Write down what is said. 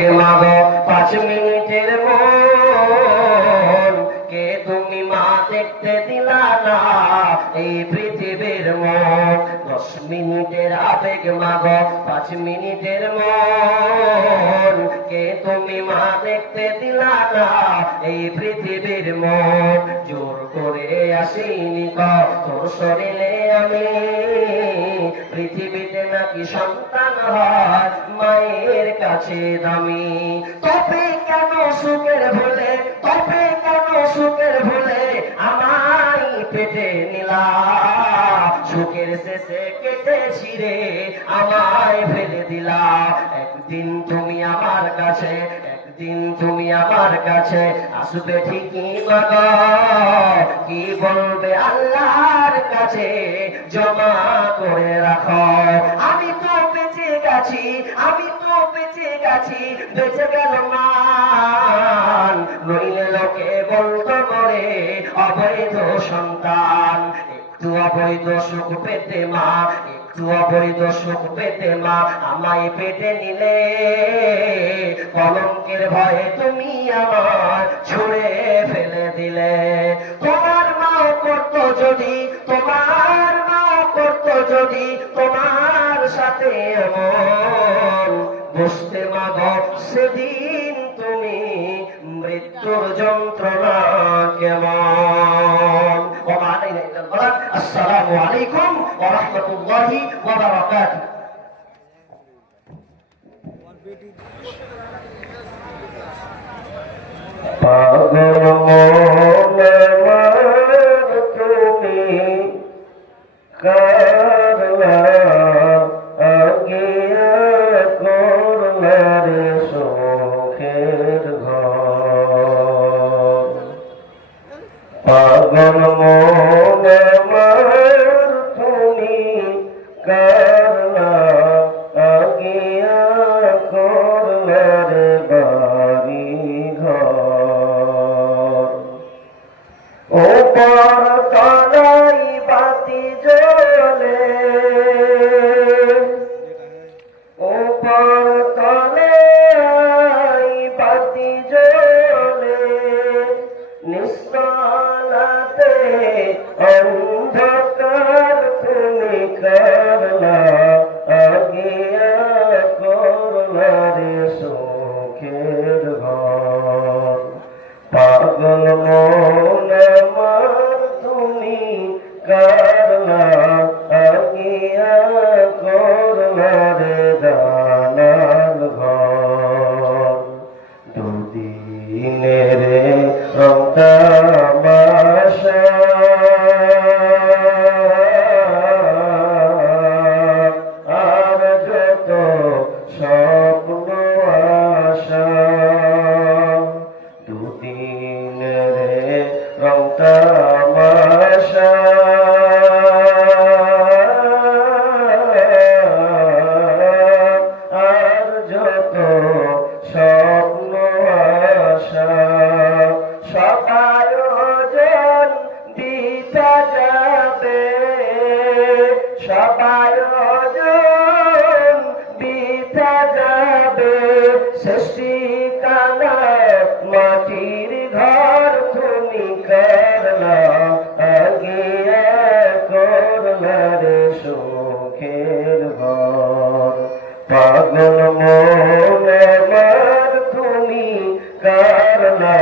আবেগ মাগো 5 মিনিটের মন কে তুমি মা দেখতে দিলা না এই পৃথিবীর মন 10 মিনিটের আবেগ মাগো 5 মিনিটের মন কে তুমি মা দেখতে দিলা না এই পৃথিবীর মন জোর করে আসিনি তোর শরীরে আমি পৃথিবীতে নাকি সন্তান হয় মায়ের কাছে দামি তবে কেন সুখের ভুলে তবে কেন সুখের ভুলে আমায় পেটে নিলা সুখের শেষে কেটে ছিঁড়ে আমায় ফেলে দিলা একদিন তুমি আমার কাছে একদিন তুমি আমার কাছে আসবে ঠিকই বাবা কি বলবে আল্লাহর কাছে জমা করে রাখো আমি তো বেঁচে গেছি আমি তো বেঁচে গেছি বেঁচে গেল মান নইলে লোকে বলতো করে অবৈধ সন্তান একটু অবৈধ সুখ পেতে মা একটু অবৈধ সুখ পেতে মা আমায় পেটে নিলে কলঙ্কের ভয়ে তুমি আমার ছুঁড়ে ফেলে দিলে তোমার মাও করতো যদি তোমার মাও করতো যদি তোমার সাথে এমন বসতে মাগো সেদিন তুমি মৃত্যুর যন্ত্রণা কেমন আসসালামু আলাইকুম ওয়া রাহমাতুল্লাহি ওয়া বারাকাতুহু পাগল মনে তুমি করলা আগিয়া করলা রে সুখের ঘর পাগল মনে তুমি করলা আগিয়া করলা রে বাড়ি ঘর ওপর তলাই বাতি জ্বলে ওপর তলাই বাতি জ্বলে নিস্তলাতে অন্ধকার তুমি করলা আগিয়া করলা রে সুখের ঘর পাগল মন তুমি করলা আগিয়া করলা রে দালাল ঘর দুদিনের রক্তাবাসা আর যত স্বপ্ন আশা দুদিনের রক্তাবাসা আর যত স্বপ্ন আশা সবায়োজন দিতে যাবে সবায়োজন দিতে যাবে সৃষ্টি কানা মাটির ঘর তুমি করলা আগিয়া করলা রে সুখের ঘর পাগল মন তুমি করলা